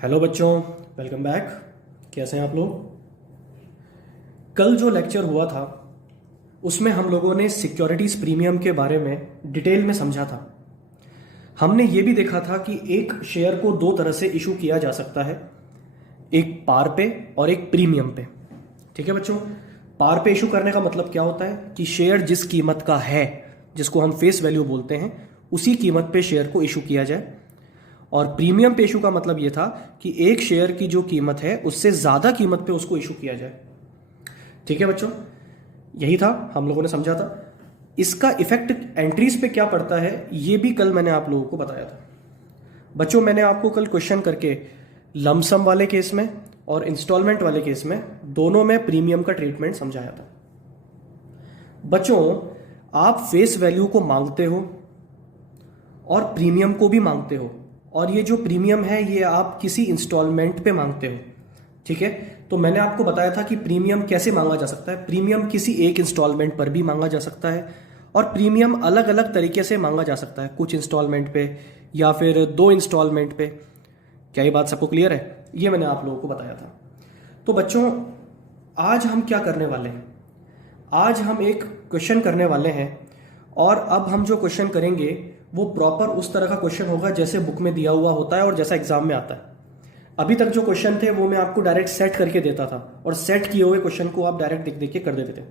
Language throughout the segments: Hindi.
हेलो बच्चों, वेलकम बैक। कैसे हैं आप लोग? कल जो लेक्चर हुआ था उसमें हम लोगों ने सिक्योरिटीज प्रीमियम के बारे में डिटेल में समझा था। हमने ये भी देखा था कि एक शेयर को दो तरह से इशू किया जा सकता है, एक पार पे और एक प्रीमियम पे। ठीक है बच्चों, पार पे इशू करने का मतलब क्या होता है कि शेयर जिस कीमत का है, जिसको हम फेस वैल्यू बोलते हैं, उसी कीमत पे शेयर को इशू किया जाए। और प्रीमियम पे इशू का मतलब यह था कि एक शेयर की जो कीमत है उससे ज्यादा कीमत पे उसको इशू किया जाए। ठीक है बच्चों, यही था, हम लोगों ने समझा था। इसका इफेक्ट एंट्रीज पे क्या पड़ता है ये भी कल मैंने आप लोगों को बताया था। बच्चों, मैंने आपको कल क्वेश्चन करके लमसम वाले केस में और इंस्टॉलमेंट वाले केस में दोनों में प्रीमियम का ट्रीटमेंट समझाया था। बच्चों, आप फेस वैल्यू को मांगते हो और प्रीमियम को भी मांगते हो, और ये जो प्रीमियम है ये आप किसी इंस्टॉलमेंट पे मांगते हो। ठीक है, तो मैंने आपको बताया था कि प्रीमियम कैसे मांगा जा सकता है। प्रीमियम किसी एक इंस्टॉलमेंट पर भी मांगा जा सकता है, और प्रीमियम अलग अलग तरीके से मांगा जा सकता है, कुछ इंस्टॉलमेंट पे या फिर दो इंस्टॉलमेंट पे। क्या ये बात सबको क्लियर है? ये मैंने आप लोगों को बताया था। तो बच्चों, आज हम क्या करने वाले हैं? आज हम एक क्वेश्चन करने वाले हैं, और अब हम जो क्वेश्चन करेंगे वो प्रॉपर उस तरह का क्वेश्चन होगा जैसे बुक में दिया हुआ होता है और जैसा एग्जाम में आता है। अभी तक जो क्वेश्चन थे वो मैं आपको डायरेक्ट सेट करके देता था, और सेट किए हुए क्वेश्चन को आप डायरेक्ट देख देख के कर देते थे।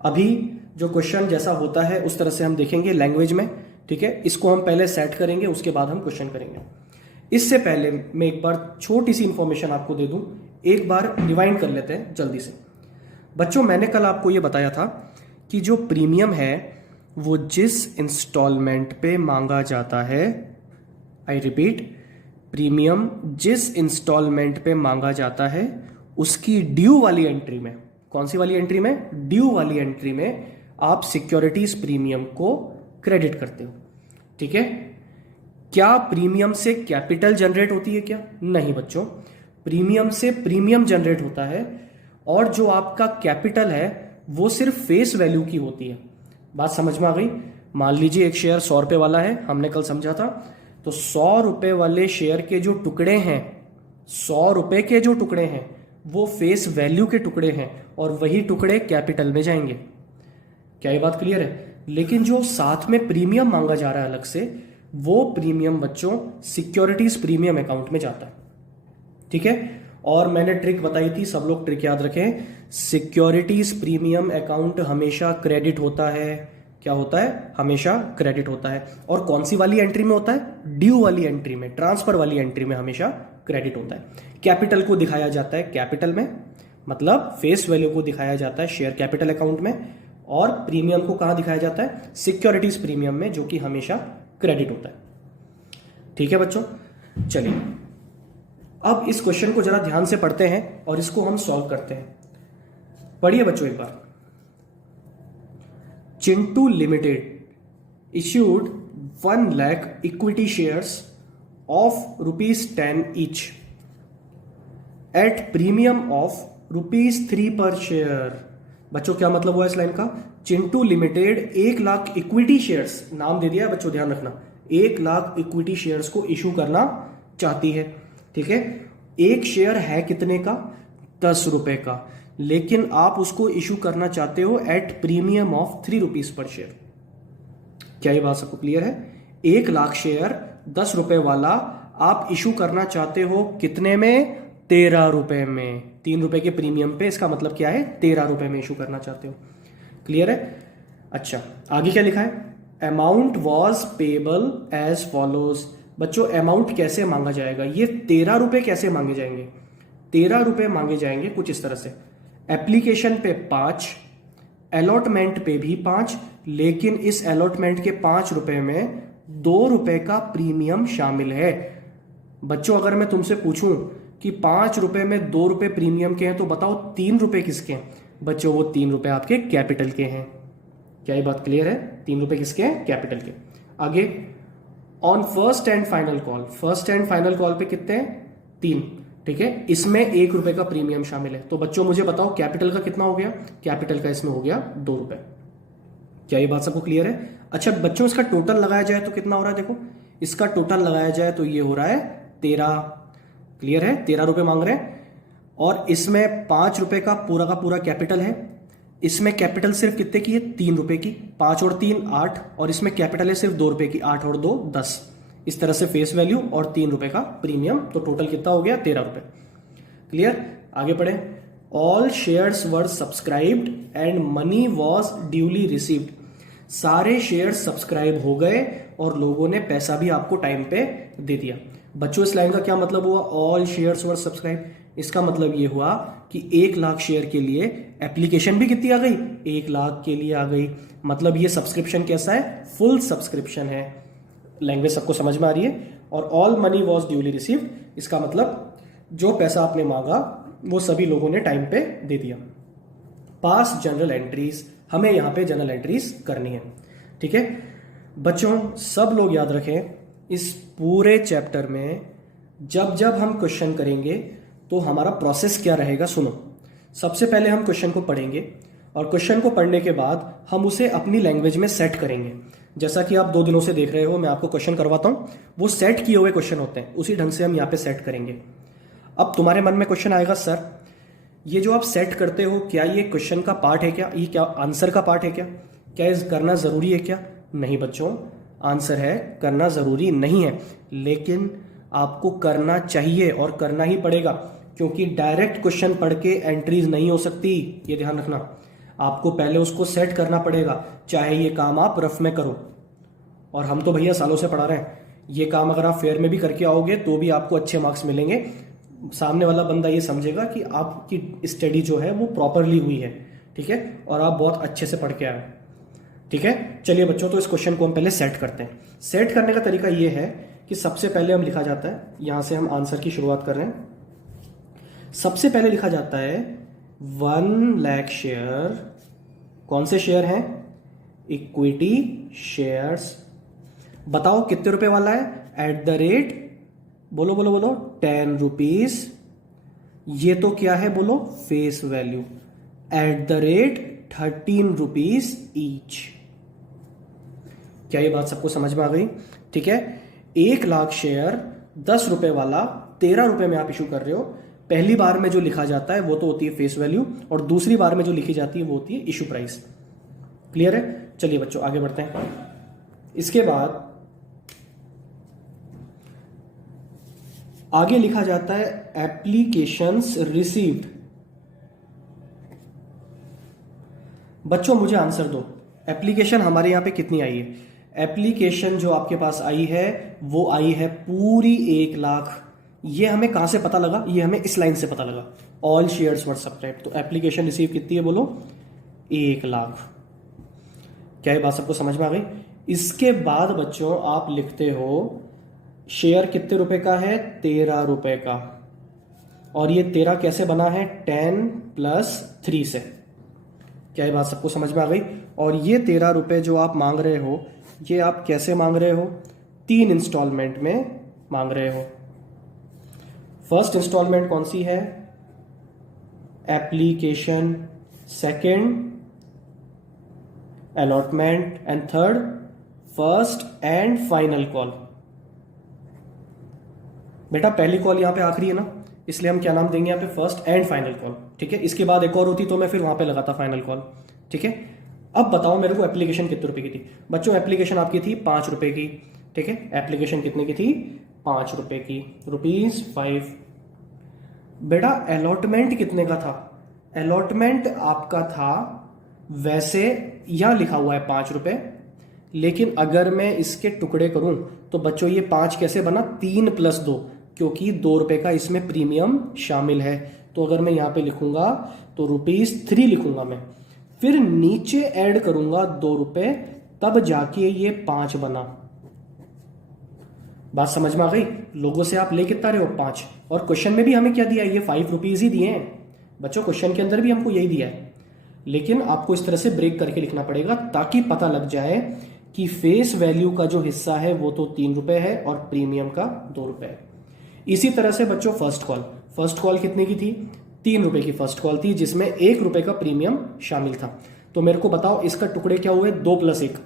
अभी जो क्वेश्चन जैसा होता है उस तरह से हम देखेंगे लैंग्वेज में। ठीक है, इसको हम पहले सेट करेंगे, उसके बाद हम क्वेश्चन करेंगे। इससे पहले मैं एक बार छोटी सी इंफॉर्मेशन आपको दे दूं, एक बार रिवाइंड कर लेते हैं जल्दी से। बच्चों, मैंने कल आपको यह बताया था कि जो प्रीमियम है वो जिस इंस्टॉलमेंट पे मांगा जाता है, आई रिपीट, प्रीमियम जिस इंस्टॉलमेंट पे मांगा जाता है उसकी ड्यू वाली एंट्री में, कौन सी वाली एंट्री में? ड्यू वाली एंट्री में आप सिक्योरिटीज प्रीमियम को क्रेडिट करते हो। ठीक है, क्या प्रीमियम से कैपिटल जनरेट होती है क्या? नहीं बच्चों, प्रीमियम से प्रीमियम जनरेट होता है, और जो आपका कैपिटल है वो सिर्फ फेस वैल्यू की होती है। बात समझ में आ गई? मान लीजिए एक शेयर 100 रुपए वाला है, हमने कल समझा था। तो 100 रुपए वाले शेयर के जो टुकड़े हैं, 100 रुपए के जो टुकड़े हैं वो फेस वैल्यू के टुकड़े हैं, और वही टुकड़े कैपिटल में जाएंगे। क्या ये बात क्लियर है? लेकिन जो साथ में प्रीमियम मांगा जा रहा है अलग से, वो प्रीमियम बच्चों सिक्योरिटीज प्रीमियम अकाउंट में जाता है। ठीक है, और मैंने ट्रिक बताई थी, सब लोग ट्रिक याद रखें। सिक्योरिटीज प्रीमियम अकाउंट हमेशा क्रेडिट होता है। क्या होता है? हमेशा क्रेडिट होता है। और कौन सी वाली एंट्री में होता है? ड्यू वाली एंट्री में, ट्रांसफर वाली एंट्री में हमेशा क्रेडिट होता है। कैपिटल को दिखाया जाता है कैपिटल में, मतलब फेस वैल्यू को दिखाया जाता है शेयर कैपिटल अकाउंट में, और प्रीमियम को कहां दिखाया जाता है? सिक्योरिटीज प्रीमियम में, जो कि हमेशा क्रेडिट होता है। ठीक है बच्चों, चलिए अब इस क्वेश्चन को जरा ध्यान से पढ़ते हैं और इसको हम सॉल्व करते हैं। पढ़िए बच्चों एक बार। Chintu limited issued 1 lakh equity shares of ₹10 each at premium of ₹3 per share. बच्चों, क्या मतलब हुआ इस लाइन का? Chintu limited 1 lakh equity shares, नाम दे दिया है बच्चों, ध्यान रखना, 1 लाख इक्विटी शेयर्स को इशू करना चाहती है। ठीक है, एक शेयर है कितने का? 10 रुपए का, लेकिन आप उसको इशू करना चाहते हो eight premium of ₹3 per share. क्या ये बात सबको क्लियर है? 1 लाख शेयर 10 रुपए वाला आप इशू करना चाहते हो कितने में? 13 रुपए में। 3 रुपए के प्रीमियम पे, इसका मतलब क्या है? 13 रुपए में इशू करना चाहते हो। क्लियर है? अच्छा, आगे क्या लिखा है? Amount was payable as follows. बच्चों, अमाउंट कैसे मांगा जाएगा? ये 13 रुपए कैसे मांगे जाएंगे? 13 रुपए मांगे जाएंगे कुछ इस तरह से। एप्लीकेशन पे 5, अलॉटमेंट पे भी 5, लेकिन इस अलॉटमेंट के 5 रुपए में 2 रुपए का प्रीमियम शामिल है। बच्चों, अगर मैं तुमसे पूछूं कि 5 रुपए में 2 रुपए प्रीमियम के हैं, तो बताओ 3 रुपए किसके हैं? बच्चों, वो 3 रुपए आपके कैपिटल के हैं। क्या ये बात क्लियर है? 3 रुपए किसके हैं? कैपिटल के। आगे, on first and final call, first and final call पे कितने हैं? 3। ठीक है, इसमें 1 रुपए का प्रीमियम शामिल है। तो बच्चों मुझे बताओ कैपिटल का कितना हो गया? कैपिटल का इसमें हो गया 2 रुपए। क्या ये बात सबको क्लियर है? अच्छा बच्चों, इसका टोटल लगाया जाए तो कितना हो रहा है? देखो, इसका टोटल लगाया जाए तो ये हो रहा है 13। क्लियर है? 13 रुपए मांग रहे हैं और इसमें 5 रुपए का पूरा कैपिटल है। इसमें कैपिटल सिर्फ कितने की है? 3 रुपए की। 5 और 3 8, और इसमें कैपिटल है सिर्फ 2 रुपए की। 8 और 2 10। इस तरह से फेस वैल्यू और 3 रुपए का प्रीमियम, तो टोटल कितना हो गया? 13 रुपए। क्लियर? आगे पढ़े। All shares were subscribed and money was duly received. सारे शेयर्स सब्सक्राइब हो गए और लोगों ने पैसा भी आपको टाइम पे दे दिया। बच्चों, इस लाइन का क्या मतलब हुआ? ऑल शेयर्स वर सब्सक्राइब। इसका मतलब ये हुआ कि 1 लाख शेयर के लिए एप्लीकेशन भी कितनी आ गई? 1 लाख के लिए आ गई। मतलब ये सब्सक्रिप्शन कैसा है? फुल सब्सक्रिप्शन है। लैंग्वेज सबको समझ में आ रही है? और all money was duly received, इसका मतलब जो पैसा आपने मांगा वो सभी लोगों ने टाइम पे दे दिया। पास जनरल एंट्रीज, हमें यहां पे जनरल एंट्रीज करनी है। ठीक है बच्चों, सब लोग याद रखें, इस पूरे चैप्टर में जब जब हम क्वेश्चन करेंगे तो हमारा प्रोसेस क्या रहेगा, सुनो। सबसे पहले हम क्वेश्चन को पढ़ेंगे और क्वेश्चन को पढ़ने के बाद हम उसे अपनी लैंग्वेज में सेट करेंगे। जैसा कि आप 2 दिनों से देख रहे हो, मैं आपको क्वेश्चन करवाता हूं, वो सेट किए हुए क्वेश्चन होते हैं, उसी ढंग से हम यहाँ पे सेट करेंगे। अब तुम्हारे मन में क्वेश्चन आएगा, सर ये जो आप सेट करते हो क्या ये क्वेश्चन का पार्ट है क्या? ये क्या आंसर का पार्ट है क्या? क्या ये करना जरूरी है क्या? नहीं बच्चों, आंसर है करना जरूरी नहीं है, लेकिन आपको करना चाहिए और करना ही पड़ेगा, क्योंकि डायरेक्ट क्वेश्चन पढ़ के एंट्रीज नहीं हो सकती। ये ध्यान रखना, आपको पहले उसको सेट करना पड़ेगा, चाहे ये काम आप रफ में करो। और हम तो भैया सालों से पढ़ा रहे हैं, ये काम अगर आप फेयर में भी करके आओगे तो भी आपको अच्छे मार्क्स मिलेंगे। सामने वाला बंदा ये समझेगा कि आपकी स्टडी जो है वो प्रॉपरली हुई है। ठीक है, और आप बहुत अच्छे से पढ़ के आए। ठीक है, चलिए बच्चों, तो इस क्वेश्चन को हम पहले सेट करते हैं। सेट करने का तरीका ये है कि सबसे पहले हम लिखा जाता है, यहां से हम आंसर की शुरुआत कर रहे हैं। सबसे पहले लिखा जाता है 1 लाख शेयर। कौन से शेयर हैं? Equity shares. बताओ कितने रुपए वाला है? एट द रेट, बोलो बोलो बोलो, 10 रुपीज। ये तो क्या है? बोलो, face value. At the rate 13 rupees each. क्या ये बात सबको समझ में आ गई? ठीक है, 1 लाख शेयर 10 रुपए वाला 13 रुपए में आप इशू कर रहे हो। पहली बार में जो लिखा जाता है वो तो होती है फेस वैल्यू, और दूसरी बार में जो लिखी जाती है वो होती है इशू प्राइस। क्लियर है? चलिए बच्चों आगे बढ़ते हैं। इसके बाद आगे लिखा जाता है एप्लीकेशंस रिसीव्ड। बच्चों मुझे आंसर दो, एप्लीकेशन हमारे यहां पे कितनी आई है? एप्लीकेशन जो आपके पास आई है वो आई है पूरी 1 लाख। ये हमें कहां से पता लगा? ये हमें इस लाइन से पता लगा, ऑल शेयर्स वर सब्सक्राइब। तो एप्लीकेशन रिसीव कितनी है? बोलो, 1 लाख। क्या ये बात सबको समझ में आ गई? इसके बाद बच्चों आप लिखते हो शेयर कितने रुपए का है? 13 रुपए का। और ये 13 कैसे बना है? 10 + 3 से। क्या ये बात सबको समझ में आ गई? और ये 13 रुपए जो आप मांग रहे हो, ये आप कैसे मांग रहे हो? 3 इंस्टॉलमेंट में मांग रहे हो। फर्स्ट इंस्टॉलमेंट कौन सी है? Application. Second allotment, and third first and final call. बेटा पहली कॉल यहां पे आखिरी है ना, इसलिए हम क्या नाम देंगे यहाँ पे? First and final call. ठीक है, इसके बाद एक और होती तो मैं फिर वहां पे लगाता फाइनल कॉल। ठीक है, अब बताओ मेरे को एप्लीकेशन कितने रुपए की थी? बच्चों एप्लीकेशन आपकी थी 5 रुपए की। ठीक है, एप्लीकेशन कितने की थी? 5 रुपए की, ₹5। बेटा अलॉटमेंट कितने का था? अलॉटमेंट आपका था, वैसे यहां लिखा हुआ है 5 रुपए, लेकिन अगर मैं इसके टुकड़े करूं तो बच्चों ये 5 कैसे बना? 3 + 2, क्योंकि 2 रुपए का इसमें प्रीमियम शामिल है। तो अगर मैं यहां पे लिखूंगा तो ₹3 लिखूंगा मैं, फिर नीचे ऐड करूंगा 2 रुपए, तब जाके ये 5 बना। बात समझ में आ गई? लोगों से आप ले कितना रहे हो? 5। और क्वेश्चन में भी हमें क्या दिया है? ये 5 रुपीज ही दिए हैं बच्चों, क्वेश्चन के अंदर भी हमको यही दिया है। लेकिन आपको इस तरह से ब्रेक करके लिखना पड़ेगा ताकि पता लग जाए कि फेस वैल्यू का जो हिस्सा है वो तो 3 रुपए है और प्रीमियम का 2 रुपए है। इसी तरह से बच्चों फर्स्ट कॉल कितने की थी? 3 रुपए की फर्स्ट कॉल थी, जिसमें 1 रुपए का प्रीमियम शामिल था। तो मेरे को बताओ इसका टुकड़े क्या हुए? 2 + 1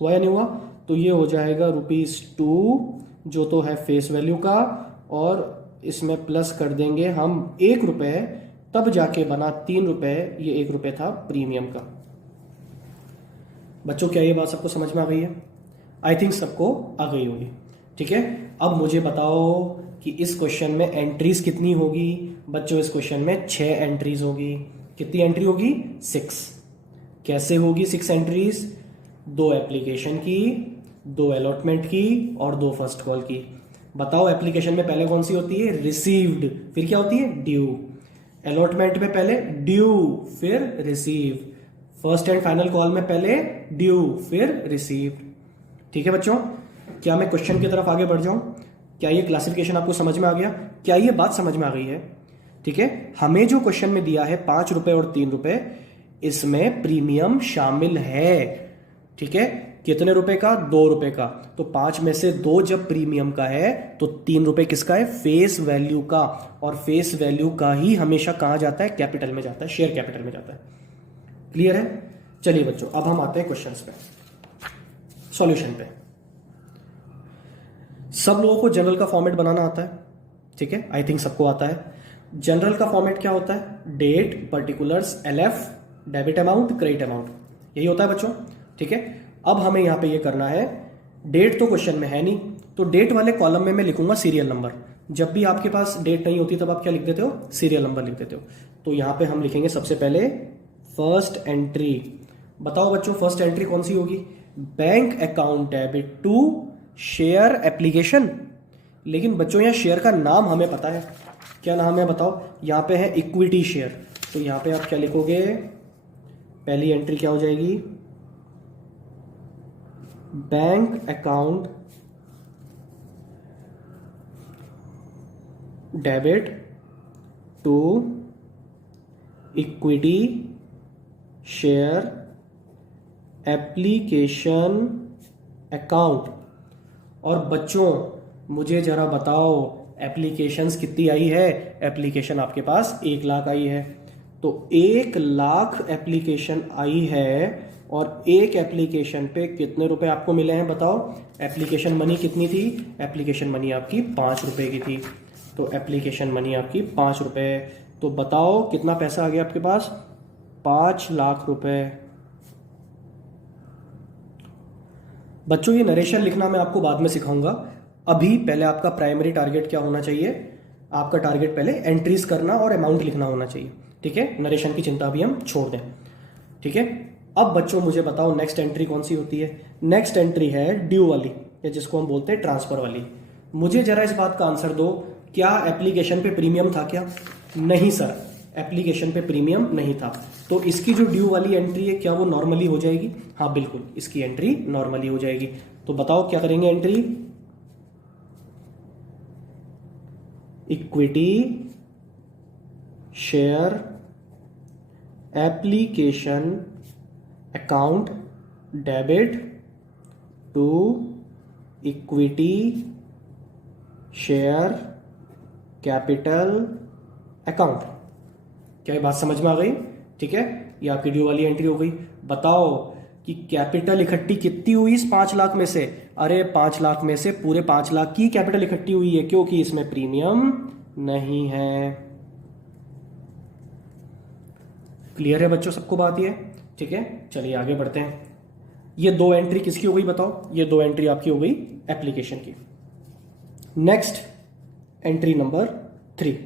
हुआ या नहीं हुआ? तो ये हो जाएगा ₹2, जो तो है फेस वैल्यू का, और इसमें प्लस कर देंगे हम 1 रुपए, तब जाके बना 3 रुपए, ये 1 रुपए था प्रीमियम का। बच्चों क्या ये बात सबको समझ में आ गई है? आई थिंक सबको आ गई होगी। ठीक है, अब मुझे बताओ कि इस क्वेश्चन में एंट्रीज कितनी होगी? बच्चों इस क्वेश्चन में 6 एंट्रीज होगी। कितनी एंट्री होगी? 6। कैसे होगी 6 एंट्रीज? 2 एप्लीकेशन की, 2 अलॉटमेंट की और 2 फर्स्ट कॉल की। बताओ एप्लीकेशन में पहले कौन सी होती है? रिसीव्ड, फिर क्या होती है? ड्यू। अलॉटमेंट में पहले ड्यू फिर receive. First and final call में पहले ड्यू फिर रिसीव्ड। ठीक है बच्चों, क्या मैं क्वेश्चन की तरफ आगे बढ़ जाऊं? क्या ये क्लासिफिकेशन आपको समझ में आ गया? क्या ये बात समझ में आ गई है? ठीक है, हमें जो क्वेश्चन में दिया है 5 रुपए और 3 रुपए, इसमें प्रीमियम शामिल है। ठीक है, कितने रुपए का? 2 रुपए का। तो 5 में से 2 जब प्रीमियम का है तो 3 रुपए किसका है? फेस वैल्यू का। और फेस वैल्यू का ही हमेशा कहां जाता है? कैपिटल में जाता है, शेयर कैपिटल में जाता है। क्लियर है? चलिए बच्चों, अब हम आते हैं क्वेश्चंस पे, सॉल्यूशन पे। सब लोगों को जनरल का फॉर्मेट बनाना आता है। ठीक है, आई थिंक सबको आता है। जनरल का फॉर्मेट क्या होता है? Date, particulars, LF, debit amount, credit amount, यही होता है बच्चों। ठीक है, अब हमें यहां पे ये करना है, डेट तो क्वेश्चन में है नहीं, तो डेट वाले कॉलम में मैं लिखूंगा सीरियल नंबर। जब भी आपके पास डेट नहीं होती तब आप क्या लिख देते हो? सीरियल नंबर लिख देते हो। तो यहां पे हम लिखेंगे सबसे पहले फर्स्ट एंट्री। बताओ बच्चों फर्स्ट एंट्री कौन सी होगी? Bank account debit to share application. लेकिन बच्चों यहां शेयर का नाम हमें पता है, क्या नाम है बताओ? यहां पे है इक्विटी शेयर, तो यहां पे आप क्या लिखोगे? पहली एंट्री क्या हो जाएगी? Bank account debit to equity share application account. और बच्चों मुझे जरा बताओ एप्लीकेशंस कितनी आई है? एप्लीकेशन आपके पास 1 लाख आई है, तो 1 लाख एप्लीकेशन आई है। और एक एप्लीकेशन पे कितने रुपए आपको मिले हैं बताओ? एप्लीकेशन मनी कितनी थी? एप्लीकेशन मनी आपकी 5 रुपए की थी, तो एप्लीकेशन मनी आपकी 5 रुपए। तो बताओ कितना पैसा आ गया आपके पास? 5 लाख रुपए। बच्चों ये नरेशन लिखना मैं आपको बाद में सिखाऊंगा। अभी पहले आपका प्राइमरी टारगेट क्या होना चाहिए? आपका टारगेट पहले एंट्रीज करना और अमाउंट लिखना होना चाहिए। ठीक है, नरेशन की चिंता भी हम छोड़ दें। ठीक है, अब बच्चों मुझे बताओ नेक्स्ट एंट्री कौन सी होती है? नेक्स्ट एंट्री है ड्यू वाली, या जिसको हम बोलते हैं ट्रांसफर वाली। मुझे जरा इस बात का आंसर दो, क्या एप्लीकेशन पे प्रीमियम था क्या? नहीं सर, एप्लीकेशन पे प्रीमियम नहीं था। तो इसकी जो ड्यू वाली एंट्री है क्या वो नॉर्मली हो जाएगी? हाँ बिल्कुल, इसकी एंट्री नॉर्मली हो जाएगी। तो बताओ क्या करेंगे entry? Equity share application account debit to equity share capital account. क्या ये बात समझ में आ गई? ठीक है, ये आपकी ड्यू वाली एंट्री हो गई। बताओ कि कैपिटल इकट्ठी कितनी हुई इस 5 लाख में से? अरे 5 लाख में से पूरे 5 लाख की कैपिटल इकट्ठी हुई है, क्योंकि इसमें प्रीमियम नहीं है। क्लियर है बच्चों सबको बात ये? ठीक है, चलिए आगे बढ़ते हैं। ये 2 एंट्री किसकी हो गई बताओ? ये 2 एंट्री आपकी हो गई एप्लीकेशन की। Next entry number 3।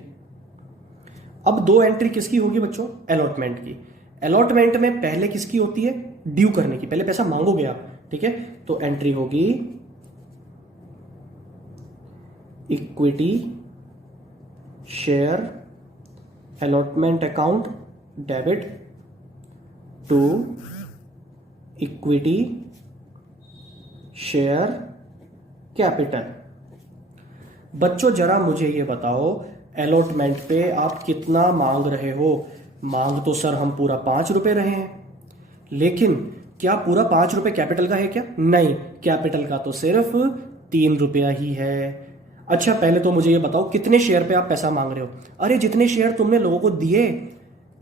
अब 2 एंट्री किसकी होगी बच्चों? अलॉटमेंट की। अलॉटमेंट में पहले किसकी होती है? ड्यू करने की, पहले पैसा मांगोगे आप। ठीक है, तो एंट्री होगी equity share allotment account debit to equity share capital. बच्चों जरा मुझे ये बताओ अलॉटमेंट पे आप कितना मांग रहे हो? मांग तो सर हम पूरा 5 रुपए रहे हैं, लेकिन क्या पूरा 5 रुपए कैपिटल का है क्या? नहीं, कैपिटल का तो सिर्फ 3 रुपया ही है। अच्छा पहले तो मुझे ये बताओ कितने शेयर पे आप पैसा मांग रहे हो? अरे जितने शेयर तुमने लोगों को दिए,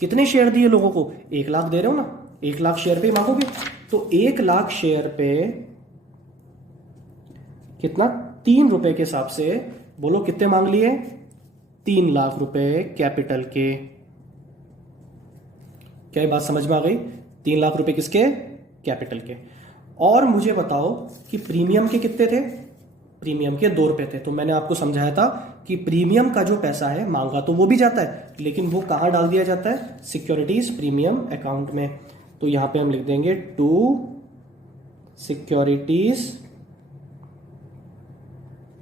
कितने शेयर दिए लोगों को? 1 लाख दे रहे हो ना, 1 लाख शेयर पे मांगोगे। तो 1 लाख शेयर पे कितना? 3 रुपए के हिसाब से बोलो कितने मांग लिए? 3 लाख रुपए कैपिटल के। क्या ये बात समझ में आ गई? 3 लाख रुपए किसके? कैपिटल के। और मुझे बताओ कि प्रीमियम के कितने थे? प्रीमियम के 2 रुपए थे। तो मैंने आपको समझाया था कि प्रीमियम का जो पैसा है मांगा तो वो भी जाता है, लेकिन वो कहां डाल दिया जाता है? सिक्योरिटीज प्रीमियम अकाउंट में। तो यहां पे हम लिख देंगे टू सिक्योरिटीज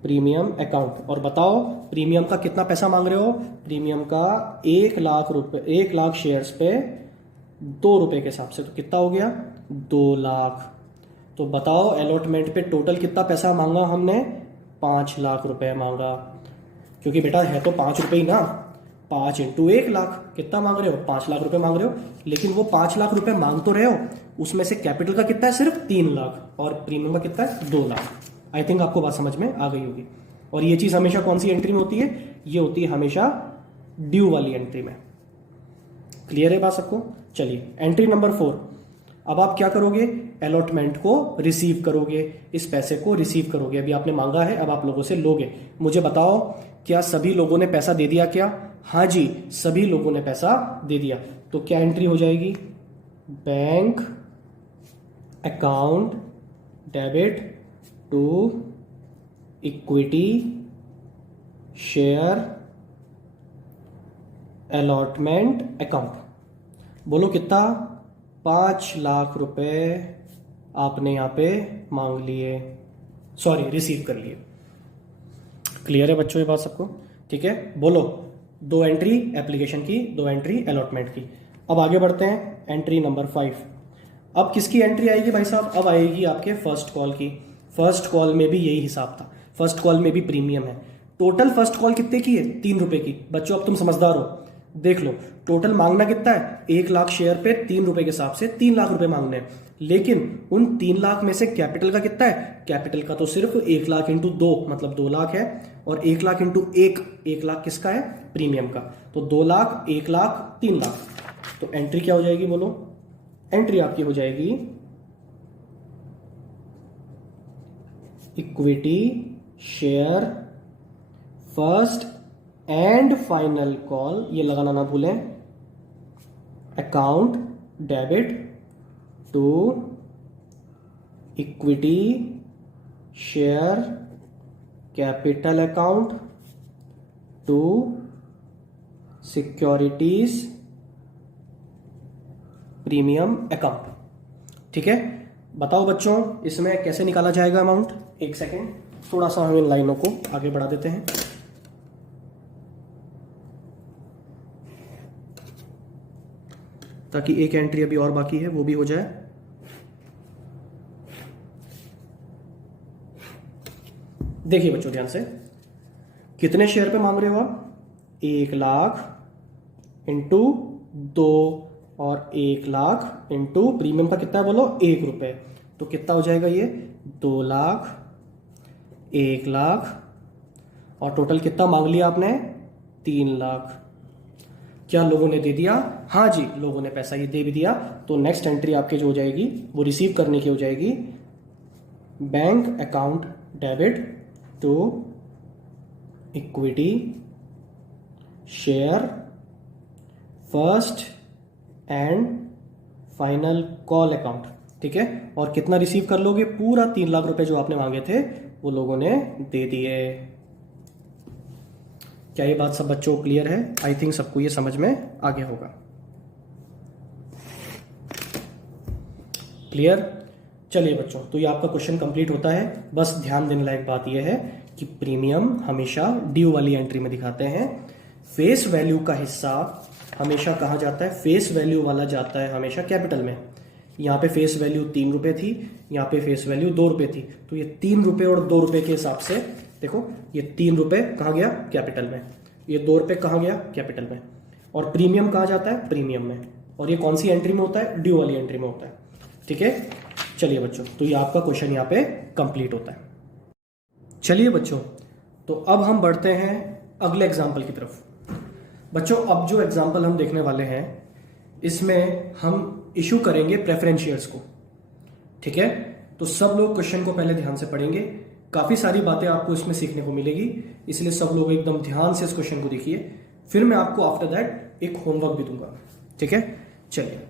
प्रीमियम अकाउंट। और बताओ प्रीमियम का कितना पैसा मांग रहे हो? प्रीमियम का 1 लाख रुपए, 1 लाख शेयर्स पे 2 रुपए के हिसाब से, तो कितना हो गया? 2 लाख। तो बताओ अलॉटमेंट पे टोटल कितना पैसा मांगा हमने? 5 लाख रुपए मांगा। क्योंकि बेटा है तो 5 रुपए ही ना, 5 इंटू 1 लाख कितना मांग रहे हो? 5 लाख रुपए मांग रहे हो। लेकिन वो 5 लाख रुपए मांग तो रहे हो, उसमें से कैपिटल का कितना है? सिर्फ 3 लाख, और प्रीमियम का कितना है? 2 लाख। आई थिंक आपको बात समझ में आ गई होगी। और ये चीज हमेशा कौन सी एंट्री में होती है? ये होती है हमेशा ड्यू वाली एंट्री में। क्लियर है बात सबको? चलिए एंट्री नंबर 4। अब आप क्या करोगे? अलॉटमेंट को रिसीव करोगे, इस पैसे को रिसीव करोगे। अभी आपने मांगा है, अब आप लोगों से लोगे। मुझे बताओ क्या सभी लोगों ने पैसा दे दिया क्या? हाँ जी, सभी लोगों ने पैसा दे दिया। तो क्या एंट्री हो जाएगी? Bank account debit to equity share allotment account. बोलो कितना? 5 लाख रुपए आपने यहां पे मांग लिए, सॉरी रिसीव कर लिए। क्लियर है बच्चों ये बात सबको? ठीक है, बोलो 2 एंट्री एप्लीकेशन की, 2 एंट्री अलॉटमेंट की। अब आगे बढ़ते हैं एंट्री नंबर 5। अब किसकी एंट्री आएगी भाई साहब? अब आएगी आपके फर्स्ट कॉल की। फर्स्ट कॉल में भी यही हिसाब था, फर्स्ट कॉल में भी प्रीमियम है। टोटल फर्स्ट कॉल कितने की है? 3 रुपए की। बच्चों अब तुम समझदार हो, देख लो टोटल मांगना कितना है? 1 लाख शेयर पे 3 रुपए के हिसाब से 3 लाख रुपए मांगने हैं। लेकिन उन 3 लाख में से कैपिटल का कितना है? कैपिटल का तो सिर्फ 1 लाख इंटू 2 मतलब 2 लाख है, और 1 लाख इंटू 1 लाख किसका है? प्रीमियम का। तो 2 लाख, 1 लाख, 3 लाख। तो एंट्री क्या हो जाएगी बोलो? एंट्री आपकी हो जाएगी equity share first and final call, ये लगाना ना भूलें, account debit to equity share capital account to securities premium account. ठीक है, बताओ बच्चों इसमें कैसे निकाला जाएगा अमाउंट? एक सेकेंड, थोड़ा सा हम इन लाइनों को आगे बढ़ा देते हैं। ताकि एक एंट्री अभी और बाकी है वो भी हो जाए। देखिए बच्चों ध्यान से, कितने शेयर पे मांग रहे हो आप? 1 लाख इंटू 2 और 1 लाख इंटू प्रीमियम का कितना है बोलो? 1 रुपए। तो कितना हो जाएगा ये? 2 लाख, 1 लाख, और टोटल कितना मांग लिया आपने? 3 लाख। क्या लोगों ने दे दिया? हाँ जी, लोगों ने पैसा ये दे भी दिया। तो नेक्स्ट एंट्री आपकी जो हो जाएगी वो रिसीव करने की हो जाएगी bank account debit to equity share first and final call account. ठीक है, और कितना रिसीव कर लोगे? पूरा 3 लाख रुपए जो आपने मांगे थे वो लोगों ने दे दिए। क्या ये बात सब बच्चों को क्लियर है? आई थिंक सबको ये समझ में आ गया होगा। क्लियर? चलिए बच्चों, तो ये आपका क्वेश्चन कंप्लीट होता है। बस ध्यान देने लायक बात यह है कि प्रीमियम हमेशा ड्यू वाली एंट्री में दिखाते हैं। फेस वैल्यू का हिस्सा हमेशा कहाँ जाता है? फेस वैल्यू वाला जाता है हमेशा कैपिटल में। यहाँ पे फेस वैल्यू 3 रुपए थी, यहाँ पे फेस वैल्यू 2 रुपए थी। तो ये 3 रुपए और 2 रुपए के हिसाब से देखो, ये 3 रुपए कहाँ गया? कैपिटल में। ये 2 रुपए कहाँ गया? कैपिटल में। और प्रीमियम कहाँ जाता है? प्रीमियम में। और ये कौन सी एंट्री में होता है? ड्यू वाली एंट्री में होता है। ठीक है, चलिए बच्चों, तो ये आपका क्वेश्चन यहाँ पे कंप्लीट होता है। चलिए बच्चों, तो अब हम बढ़ते हैं अगले एग्जाम्पल की तरफ। बच्चों अब जो एग्जाम्पल हम देखने वाले हैं इसमें हम इशू करेंगे प्रेफरेंस शेयर्स को। ठीक है, तो सब लोग क्वेश्चन को पहले ध्यान से पढ़ेंगे। काफ़ी सारी बातें आपको इसमें सीखने को मिलेगी, इसलिए सब लोग एकदम ध्यान से इस क्वेश्चन को देखिए। फिर मैं आपको आफ्टर दैट एक होमवर्क भी दूंगा, ठीक है। चलिए,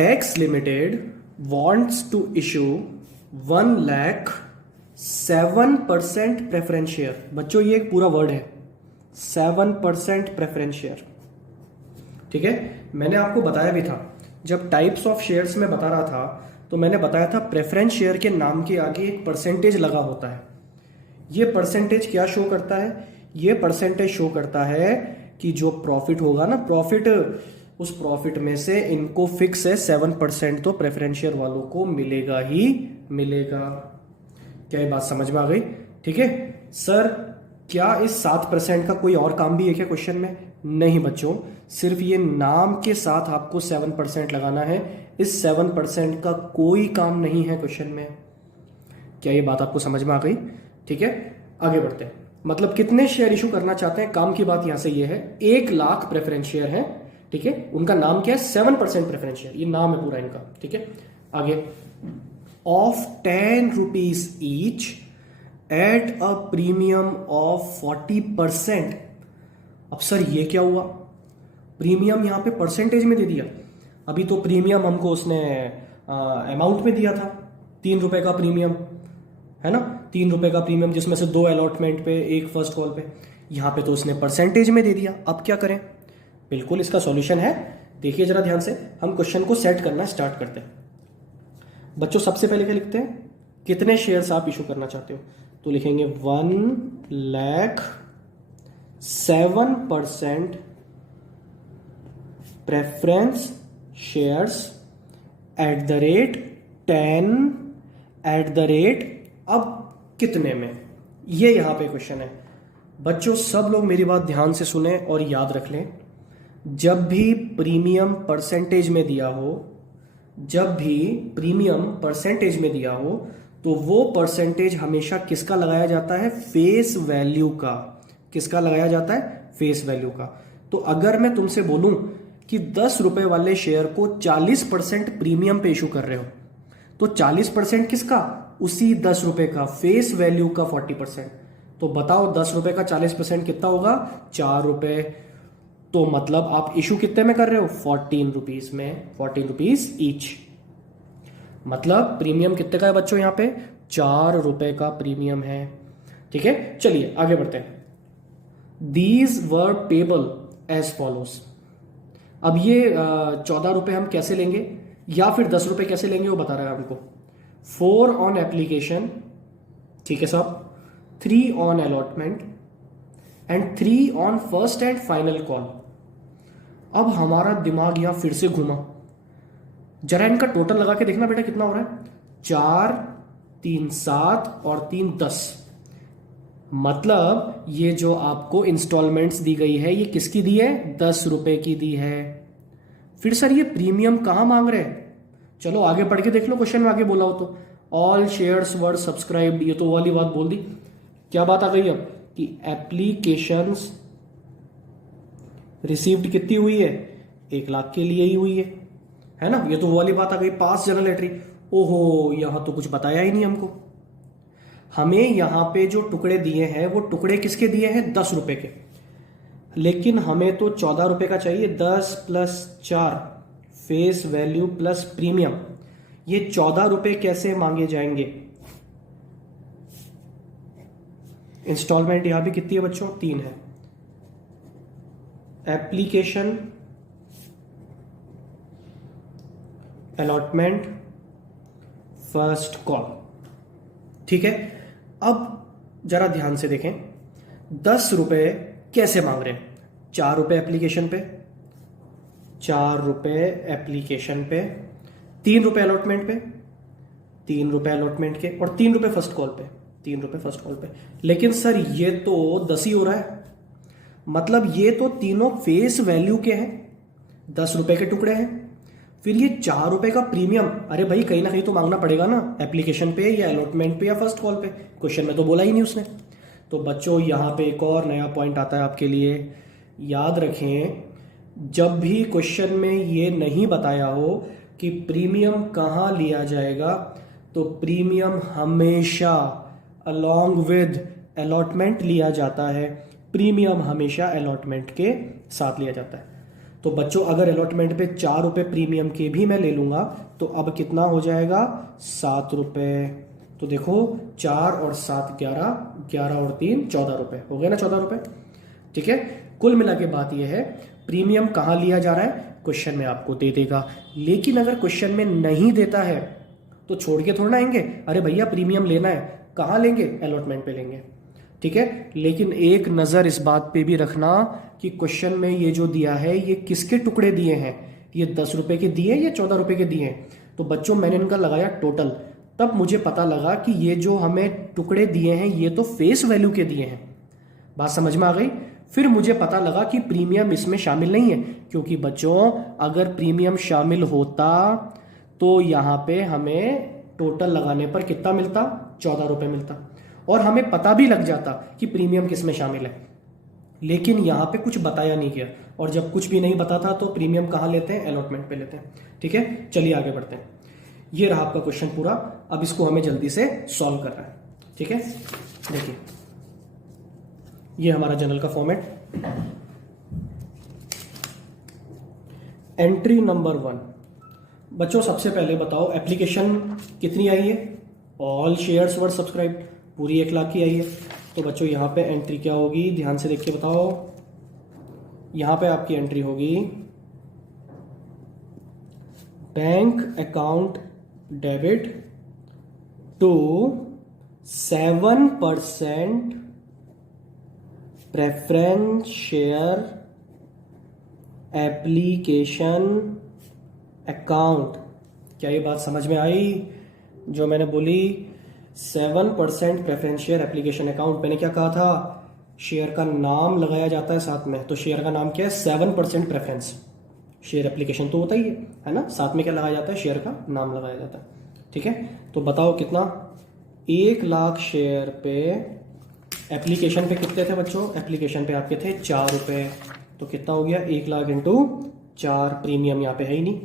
X limited wants to issue 1,00,000 7% preference share. बच्चों ये एक पूरा वर्ड है, 7% प्रेफरेंस शेयर, ठीक है। मैंने आपको बताया भी था, जब टाइप्स ऑफ शेयर्स में बता रहा था तो मैंने बताया था प्रेफरेंस शेयर के नाम के आगे एक परसेंटेज लगा होता है। ये परसेंटेज क्या शो करता है? ये परसेंटेज शो करता है कि जो प्रॉफिट होगा ना, प्रॉफिट, उस प्रॉफिट में से इनको फिक्स है 7% तो प्रेफरेंस शेयर वालों को मिलेगा ही मिलेगा। क्या ये बात समझ में आ गई? ठीक है सर, क्या इस 7% का कोई और काम भी है क्या क्वेश्चन में? नहीं बच्चों, सिर्फ ये नाम के साथ आपको 7% लगाना है। इस 7% का कोई काम नहीं है क्वेश्चन में। क्या ये बात आपको समझ में आ गई? ठीक है, आगे बढ़ते हैं। मतलब कितने शेयर इशू करना चाहते हैं, काम की बात यहां से ये है। 1,00,000 प्रेफरेंस शेयर है, ठीक है। उनका नाम क्या है? 7% प्रेफरेंस शेयर, ये नाम है पूरा इनका, ठीक है। आगे, of 10 rupees each at a premium of 40%। अब सर ये क्या हुआ? प्रीमियम यहां पे परसेंटेज में दे दिया। अभी तो प्रीमियम हमको उसने अमाउंट में दिया था, 3 रुपए का प्रीमियम है ना, 3 रुपए का प्रीमियम, जिसमें से 2 अलॉटमेंट पे, 1 फर्स्ट कॉल पे। यहां पे तो उसने परसेंटेज में दे दिया। अब क्या करें? बिल्कुल इसका सॉल्यूशन है, देखिए जरा ध्यान से। हम क्वेश्चन को सेट करना स्टार्ट करते हैं। बच्चों सबसे पहले क्या लिखते हैं? कितने शेयर्स आप इशू करना चाहते हो? तो लिखेंगे 1,00,000 7% preference shares at the rate 10 at the rate, अब कितने में? ये यहां पे क्वेश्चन है। बच्चों सब लोग मेरी बात ध्यान से सुने और याद रख लें, जब भी प्रीमियम परसेंटेज में दिया हो, जब भी प्रीमियम परसेंटेज में दिया हो, तो वो परसेंटेज हमेशा किसका लगाया जाता है? फेस वैल्यू का। किसका लगाया जाता है? फेस वैल्यू का। तो अगर मैं तुमसे बोलूं कि 10 रुपए वाले शेयर को 40% प्रीमियम पे इशू कर रहे हो, तो 40% किसका? उसी 10 रुपए का, फेस वैल्यू का 40%। तो बताओ 10 रुपए का 40% कितना होगा? 4 रुपए। तो मतलब आप इशू कितने में कर रहे हो? 14 रुपीज में, 14 रुपीज ईच। मतलब प्रीमियम कितने का है बच्चों? यहां पे 4 रुपए का प्रीमियम है, ठीक है। चलिए आगे बढ़ते हैं। These were payable as follows. अब ये 14 रुपए हम कैसे लेंगे या फिर 10 रुपए कैसे लेंगे वो बता रहा है हमको। 4 ऑन एप्लीकेशन, ठीक है साहब, 3 on allotment and 3 on first and final call. अब हमारा दिमाग यहां फिर से घूमा, जरा इनका टोटल लगा के देखना बेटा कितना हो रहा है। 4, 3 7 और 3 10। मतलब ये जो आपको इंस्टॉलमेंट्स दी गई है, ये किसकी दी है? 10 रुपए की दी है। फिर सर ये प्रीमियम कहां मांग रहे हैं? चलो आगे पढ़ के देख लो, क्वेश्चन में आगे बोला हो तो ऑल शेयर्स वर सब्सक्राइब्ड, ये तो वाली बात बोल दी। क्या बात आ गई अब कि एप्लीकेशंस रिसीव्ड कितनी हुई है? 1,00,000 के लिए ही हुई है ना। ये तो वाली बात आ गई, पास जनरल एंट्री। ओहो, यहां तो कुछ बताया ही नहीं हमको। हमें यहां पे जो टुकड़े दिए हैं वो टुकड़े किसके दिए हैं? 10 रुपए के। लेकिन हमें तो 14 रुपए का चाहिए। 10 + 4 फेस वैल्यू प्लस प्रीमियम, ये 14 रुपए कैसे मांगे जाएंगे? इंस्टॉलमेंट यहां भी कितनी है बच्चों? 3 है। एप्लीकेशन, अलॉटमेंट, फर्स्ट कॉल, ठीक है। अब जरा ध्यान से देखें, 10 रुपए कैसे मांग रहे हैं? 4 रुपए एप्लीकेशन पे, 4 रुपए एप्लीकेशन पे, 3 रुपए अलॉटमेंट पे, 3 रुपए अलॉटमेंट के, और 3 रुपए फर्स्ट कॉल पे, 3 रुपए फर्स्ट कॉल पे। लेकिन सर ये तो 10 ही हो रहा है। मतलब ये तो तीनों फेस वैल्यू के हैं, 10 रुपए के टुकड़े हैं। फिर ये 4 रुपए का प्रीमियम, अरे भाई कहीं ना कहीं तो मांगना पड़ेगा ना, एप्लीकेशन पे या अलॉटमेंट पे या फर्स्ट कॉल पे। क्वेश्चन में तो बोला ही नहीं उसने। तो बच्चों यहां पे एक और नया पॉइंट आता है आपके लिए, याद रखें, जब भी क्वेश्चन में ये नहीं बताया हो कि प्रीमियम कहां लिया जाएगा, तो प्रीमियम हमेशा अलोंग विद अलॉटमेंट लिया जाता है। प्रीमियम हमेशा अलॉटमेंट के साथ लिया जाता है। तो बच्चों अगर अलॉटमेंट पे 4 रुपये प्रीमियम के भी मैं ले लूंगा तो अब कितना हो जाएगा, 7 रुपये। तो देखो 4 और 7 11, 11 और 3 14 रुपये हो गए ना, 14 रुपये। ठीक है, कुल मिला के बात यह है प्रीमियम कहाँ लिया जा रहा है, क्वेश्चन में आपको दे देगा। लेकिन अगर क्वेश्चन में नहीं देता है तो छोड़ के थोड़ा आएंगे, अरे भैया प्रीमियम लेना है, कहाँ लेंगे, अलॉटमेंट पे लेंगे। ठीक है, लेकिन एक नज़र इस बात पे भी रखना कि क्वेश्चन में ये जो दिया है ये किसके टुकड़े दिए हैं, ये 10 रुपए के दिए या 14 रुपए के दिए हैं। तो बच्चों मैंने इनका लगाया टोटल, तब मुझे पता लगा कि ये जो हमें टुकड़े दिए हैं ये तो फेस वैल्यू के दिए हैं। बात समझ में आ गई। फिर मुझे पता लगा कि प्रीमियम इसमें शामिल नहीं है, क्योंकि बच्चों अगर प्रीमियम शामिल होता तो यहाँ पे हमें टोटल लगाने पर कितना मिलता, 14 रुपए मिलता, और हमें पता भी लग जाता कि प्रीमियम किस में शामिल है। लेकिन यहाँ पे कुछ बताया नहीं गया, और जब कुछ भी नहीं बताता तो प्रीमियम कहाँ लेते हैं, अलॉटमेंट पे लेते हैं। ठीक है, चलिए आगे बढ़ते हैं। ये रहा आपका क्वेश्चन पूरा, अब इसको हमें जल्दी से सॉल्व करना है। ठीक है, देखिए ये हमारा जनरल का फॉर्मेट। एंट्री नंबर 1, बच्चों सबसे पहले बताओ एप्लीकेशन कितनी आई है, ऑल शेयर्स वर सब्सक्राइब, पूरी 1 लाख की आई है। तो बच्चों यहाँ पे एंट्री क्या होगी, ध्यान से देख के बताओ। यहाँ पे आपकी एंट्री होगी bank account debit to 7% preference share application account. क्या ये बात समझ में आई जो मैंने बोली, 7% प्रेफरेंस शेयर एप्लीकेशन अकाउंट। मैंने क्या कहा था, शेयर का नाम लगाया जाता है साथ में, तो शेयर का नाम क्या है, 7% प्रेफरेंस शेयर एप्लीकेशन तो होता ही है ना, साथ में क्या लगाया जाता है, शेयर का नाम लगाया जाता है। ठीक है, तो बताओ कितना, 1 लाख शेयर पे एप्लीकेशन पे कितने थे बच्चों, एप्लीकेशन पे आपके थे 4 रुपए, तो कितना हो गया, 1 लाख इंटू 4, प्रीमियम यहाँ पे है ही नहीं,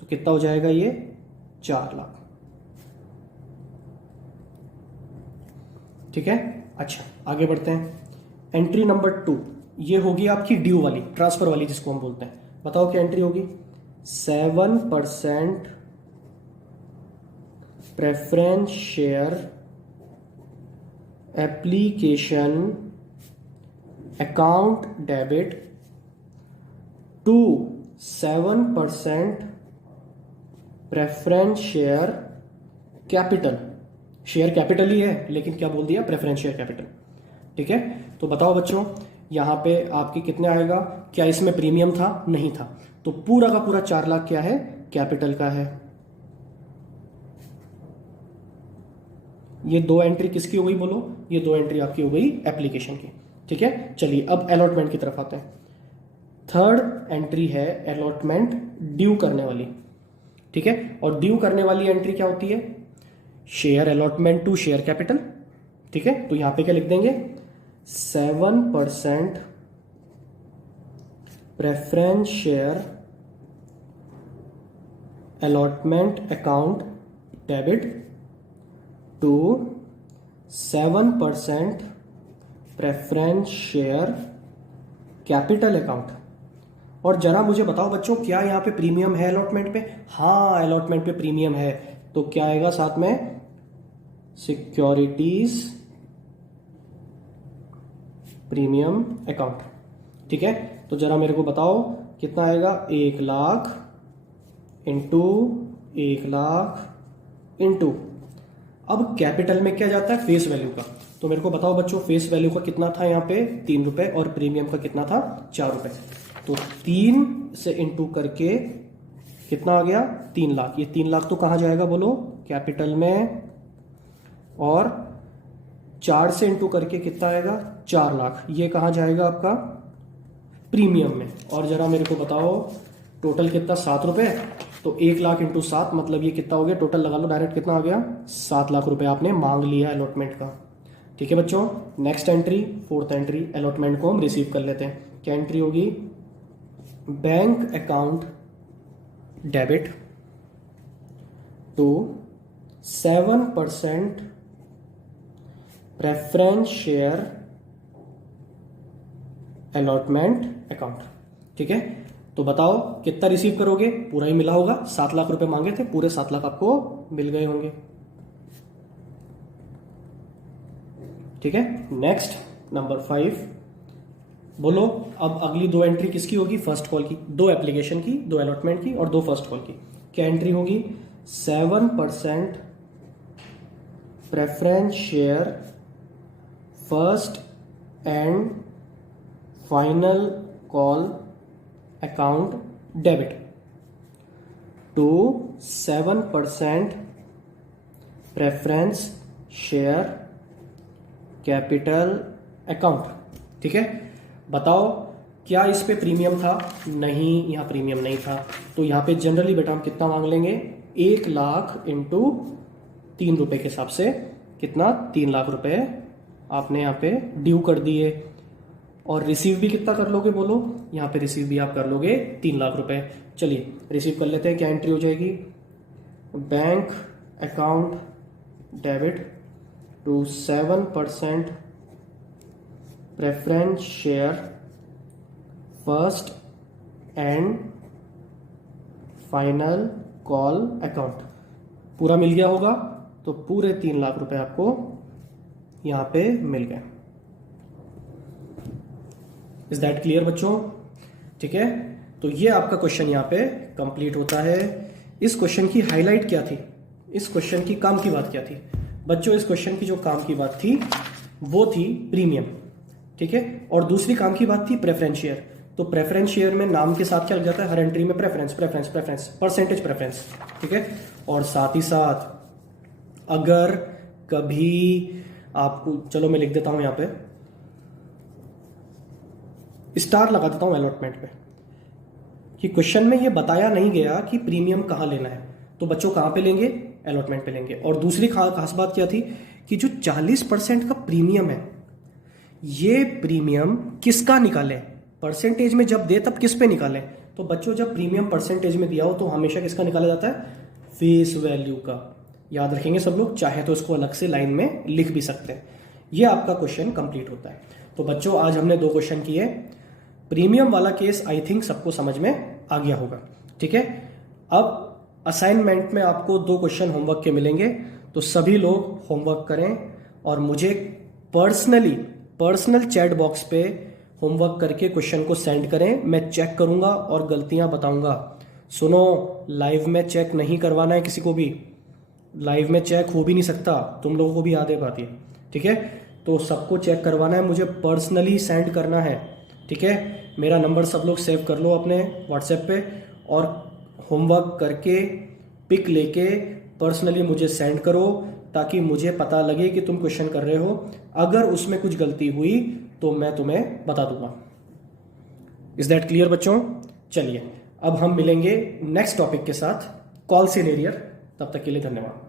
तो कितना हो जाएगा ये 4 लाख। ठीक है, अच्छा आगे बढ़ते हैं। एंट्री नंबर 2 ये होगी आपकी ड्यू वाली, ट्रांसफर वाली जिसको हम बोलते हैं। बताओ क्या एंट्री होगी, 7% preference share application account debit to 7% preference share capital. Share capital ही है लेकिन क्या बोल दिया, प्रेफरेंस शेयर कैपिटल। ठीक है, तो बताओ बच्चों यहां पे आपके कितने आएगा, क्या इसमें प्रीमियम था, नहीं था, तो पूरा का पूरा 4 लाख क्या है, कैपिटल का है। ये 2 एंट्री किसकी हो गई बोलो, ये 2 एंट्री आपकी हो गई एप्लीकेशन की। ठीक है, चलिए अब अलॉटमेंट की तरफ आते हैं। थर्ड एंट्री है अलॉटमेंट ड्यू करने वाली। ठीक है, और ड्यू करने वाली एंट्री क्या होती है, share allotment to share capital. ठीक है, तो यहां पे क्या लिख देंगे, 7% preference share allotment account debit to 7% preference share capital account. और जरा मुझे बताओ बच्चों क्या यहां पे प्रीमियम है अलॉटमेंट पे, हाँ अलॉटमेंट पे प्रीमियम है, तो क्या आएगा साथ में, सिक्योरिटीज प्रीमियम अकाउंट। ठीक है, तो जरा मेरे को बताओ कितना आएगा, 1 लाख इंटू 1 लाख इंटू, अब कैपिटल में क्या जाता है, फेस वैल्यू का। तो मेरे को बताओ बच्चों फेस वैल्यू का कितना था यहाँ पे, 3 रुपए, और प्रीमियम का कितना था, 4 रुपए। तो 3 से इंटू करके कितना आ गया, 3 लाख। ये 3 लाख तो कहाँ जाएगा बोलो, कैपिटल में, और 4 से इंटू करके कितना आएगा, 4 लाख, ये कहाँ जाएगा आपका, प्रीमियम में। और जरा मेरे को बताओ टोटल कितना, 7 रुपए, तो 1 लाख इंटू 7 मतलब ये कितना हो गया, टोटल लगा लो डायरेक्ट, कितना आ गया, 7 लाख रुपए आपने मांग लिया अलॉटमेंट का। ठीक है बच्चों, next entry, fourth entry, allotment को हम रिसीव कर लेते हैं। क्या एंट्री होगी, bank account debit to 7% preference share allotment account. ठीक है, तो बताओ कितना रिसीव करोगे? पूरा ही मिला होगा, 7 लाख रुपए मांगे थे, पूरे 7 लाख आपको मिल गए होंगे। ठीक है, नेक्स्ट नंबर 5 बोलो। अब अगली 2 एंट्री किसकी होगी? फर्स्ट कॉल की। 2 एप्लीकेशन की, 2 अलॉटमेंट की और 2 फर्स्ट कॉल की। क्या एंट्री होगी? 7% preference share first and final call account debit to 7% preference share capital account. ठीक है, बताओ क्या इस पे प्रीमियम था? नहीं, यहां प्रीमियम नहीं था। तो यहां पे जनरली बेटा हम कितना मांग लेंगे? 1 लाख इंटू 3 रुपए के हिसाब से कितना? 3 लाख रुपए आपने यहाँ पे ड्यू कर दिए। और रिसीव भी कितना कर लोगे बोलो? यहाँ पे रिसीव भी आप कर लोगे 3 लाख रुपए। चलिए रिसीव कर लेते हैं। क्या एंट्री हो जाएगी? Bank account debit to 7% preference share first and final call account. पूरा मिल गया होगा, तो पूरे 3 लाख रुपए आपको यहां पे मिल गए। इज दैट क्लियर बच्चों? ठीक है, तो ये आपका क्वेश्चन यहां पे कंप्लीट होता है। इस क्वेश्चन की हाईलाइट क्या थी? इस क्वेश्चन की काम की बात क्या थी बच्चों? इस क्वेश्चन की जो काम की बात थी वो थी प्रीमियम। ठीक है, और दूसरी काम की बात थी प्रेफरेंस शेयर। तो प्रेफरेंस शेयर में नाम के साथ क्या लग जाता है? हर एंट्री में preference preference preference, percentage preference. ठीक है, और साथ ही साथ अगर कभी आपको, चलो मैं लिख देता हूं यहां पे, स्टार लगा देता हूं अलॉटमेंट पे कि क्वेश्चन में ये बताया नहीं गया कि प्रीमियम कहां लेना है, तो बच्चों कहां पे लेंगे? अलॉटमेंट पे लेंगे। और दूसरी खास बात क्या थी कि जो 40% का प्रीमियम है, ये प्रीमियम किसका निकालें? परसेंटेज में जब दे तब किस पे निकालें? तो बच्चों जब प्रीमियम परसेंटेज में दिया हो तो हमेशा किसका निकाला जाता है? फेस वैल्यू का। याद रखेंगे सब लोग, चाहे तो इसको अलग से लाइन में लिख भी सकते हैं। ये आपका क्वेश्चन कंप्लीट होता है। तो बच्चों आज हमने 2 क्वेश्चन किए। प्रीमियम वाला केस आई थिंक सबको समझ में आ गया होगा। ठीक है, अब असाइनमेंट में आपको 2 क्वेश्चन होमवर्क के मिलेंगे, तो सभी लोग होमवर्क करें और मुझे पर्सनल चैट बॉक्स पे होमवर्क करके क्वेश्चन को सेंड करें। मैं चेक करूंगा और गलतियां बताऊंगा। सुनो, लाइव में चेक नहीं करवाना है किसी को भी, लाइव में चेक हो भी नहीं सकता, तुम लोगों को भी आदत आती है। ठीक है, तो सबको चेक करवाना है, मुझे पर्सनली सेंड करना है। ठीक है, मेरा नंबर सब लोग सेव कर लो अपने व्हाट्सएप पे, और होमवर्क करके पिक लेके पर्सनली मुझे सेंड करो, ताकि मुझे पता लगे कि तुम क्वेश्चन कर रहे हो। अगर उसमें कुछ गलती हुई तो मैं तुम्हें बता दूंगा। इज दैट क्लियर बच्चों? चलिए अब हम मिलेंगे नेक्स्ट टॉपिक के साथ, कॉल सिनेरियर। तब तक के लिए धन्यवाद।